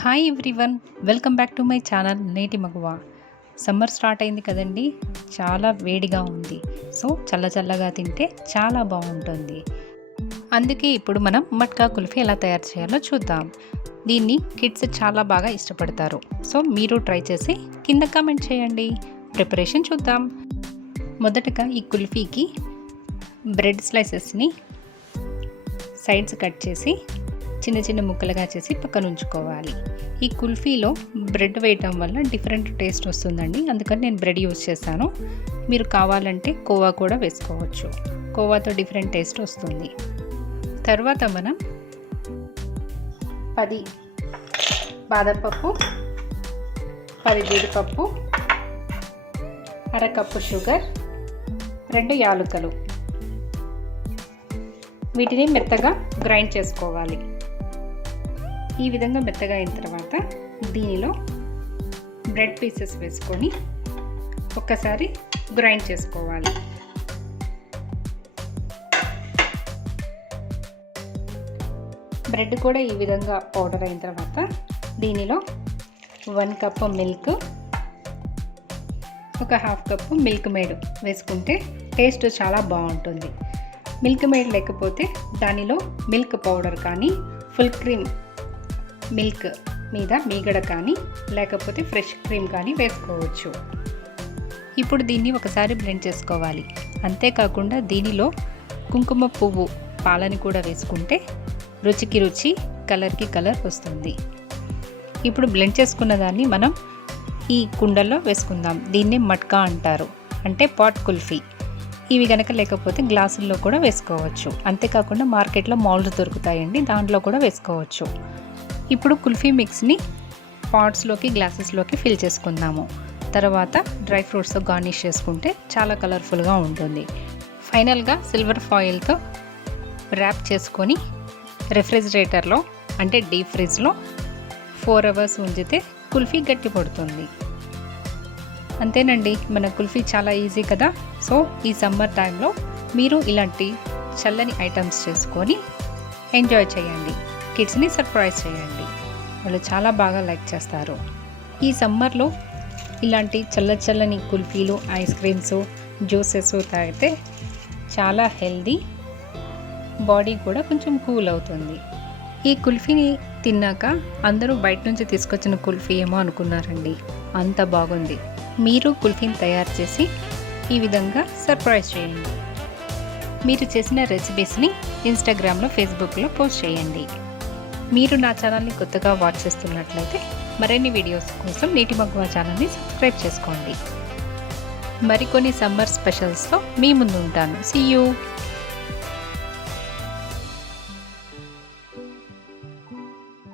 Hi everyone, welcome back to my channel నేటి మగువ. Summer start అయింది కదండి, చాలా వేడిగా ఉంది. సో చల్లగా తింటే చాలా బాగుంటుంది. అందుకే ఇప్పుడు మనం మట్కా కుల్ఫీ ఎలా తయారు చేయాలో చూద్దాం. దీన్ని కిడ్స్ చాలా బాగా ఇష్టపడతారు. సో మీరు ట్రై చేసి కింద కామెంట్ చేయండి. ప్రిపరేషన్ చూద్దాం. మొదటగా ఈ కుల్ఫీకి బ్రెడ్ స్లైసెస్ని సైడ్స్ కట్ చేసి చిన్న చిన్న ముక్కలుగా చేసి పక్కన ఉంచుకోవాలి. ఈ కుల్ఫీలో బ్రెడ్ వేయటం వల్ల డిఫరెంట్ టేస్ట్ వస్తుందండి, అందుకని నేను బ్రెడ్ యూజ్ చేశాను. మీరు కావాలంటే కోవా కూడా వేసుకోవచ్చు. కోవాతో డిఫరెంట్ టేస్ట్ వస్తుంది. తర్వాత మనం 10 బాదం పప్పు, 10 జీడిపప్పు, అరకప్పు షుగర్, 2 యాలకులు, వీటిని మెత్తగా గ్రైండ్ చేసుకోవాలి. ఈ విధంగా మెత్తగా అయిన తర్వాత దీనిలో బ్రెడ్ పీసెస్ వేసుకొని ఒక్కసారి గ్రైండ్ చేసుకోవాలి. బ్రెడ్ కూడా ఈ విధంగా పౌడర్ అయిన తర్వాత దీనిలో 1 కప్పు మిల్క్, ఒక హాఫ్ కప్పు మిల్క్ మేడ్ వేసుకుంటే టేస్ట్ చాలా బాగుంటుంది. మిల్క్ మేడ్ లేకపోతే దానిలో మిల్క్ పౌడర్ కానీ ఫుల్ క్రీమ్ మిల్క్ మీద మీగడ కానీ లేకపోతే ఫ్రెష్ క్రీమ్ కానీ వేసుకోవచ్చు. ఇప్పుడు దీన్ని ఒకసారి బ్లెండ్ చేసుకోవాలి. అంతేకాకుండా దీనిలో కుంకుమ పువ్వు పాలని కూడా వేసుకుంటే రుచికి రుచి, కలర్కి కలర్ వస్తుంది. ఇప్పుడు బ్లెండ్ చేసుకున్న దాన్ని మనం ఈ కుండల్లో వేసుకుందాం. దీన్ని మట్కా అంటారు, అంటే పాట్ కుల్ఫీ. ఇవి కనుక లేకపోతే గ్లాసుల్లో కూడా వేసుకోవచ్చు. అంతేకాకుండా మార్కెట్లో మౌల్డ్స్ దొరుకుతాయండి, దాంట్లో కూడా వేసుకోవచ్చు. ఇప్పుడు కుల్ఫీ మిక్స్ని పాట్స్లోకి, గ్లాసెస్లోకి ఫిల్ చేసుకుందాము. తర్వాత డ్రై ఫ్రూట్స్తో గార్నిష్ చేసుకుంటే చాలా కలర్ఫుల్గా ఉంటుంది. ఫైనల్గా సిల్వర్ ఫాయిల్తో ర్యాప్ చేసుకొని రెఫ్రిజిరేటర్లో అంటే డీప్ ఫ్రిడ్జ్లో 4 అవర్స్ ఉంచితే కుల్ఫీ గట్టి పడుతుంది. అంతేనండి, మన కుల్ఫీ చాలా ఈజీ కదా. సో ఈ సమ్మర్ టైంలో మీరు ఇలాంటి చల్లని ఐటమ్స్ చేసుకొని ఎంజాయ్ చేయండి. కిడ్స్ని సర్ప్రైజ్ చేయండి, వాళ్ళు చాలా బాగా లైక్ చేస్తారు. ఈ సమ్మర్లో ఇలాంటి చల్లని కుల్ఫీలు, ఐస్ క్రీమ్స్, జ్యూసెస్ తాగితే చాలా హెల్దీ, బాడీ కూడా కొంచెం కూల్ అవుతుంది. ఈ కుల్ఫీని తిన్నాక అందరూ బయట నుంచి తీసుకొచ్చిన కుల్ఫీ ఏమో అనుకున్నారండి, అంత బాగుంది. మీరు కుల్ఫీని తయారు చేసి ఈ విధంగా సర్ప్రైజ్ చేయండి. మీరు చేసిన రెసిపీస్ని ఇన్స్టాగ్రామ్లో, ఫేస్బుక్లో పోస్ట్ చేయండి. మీరు నా ఛానల్ని కొత్తగా వాచ్ చేస్తున్నట్లయితే మరిన్ని వీడియోస్ కోసం నేటి మగువ ఛానల్ని సబ్స్క్రైబ్ చేసుకోండి. మరికొన్ని సమ్మర్ స్పెషల్స్తో మీ ముందు ఉంటాను. See you.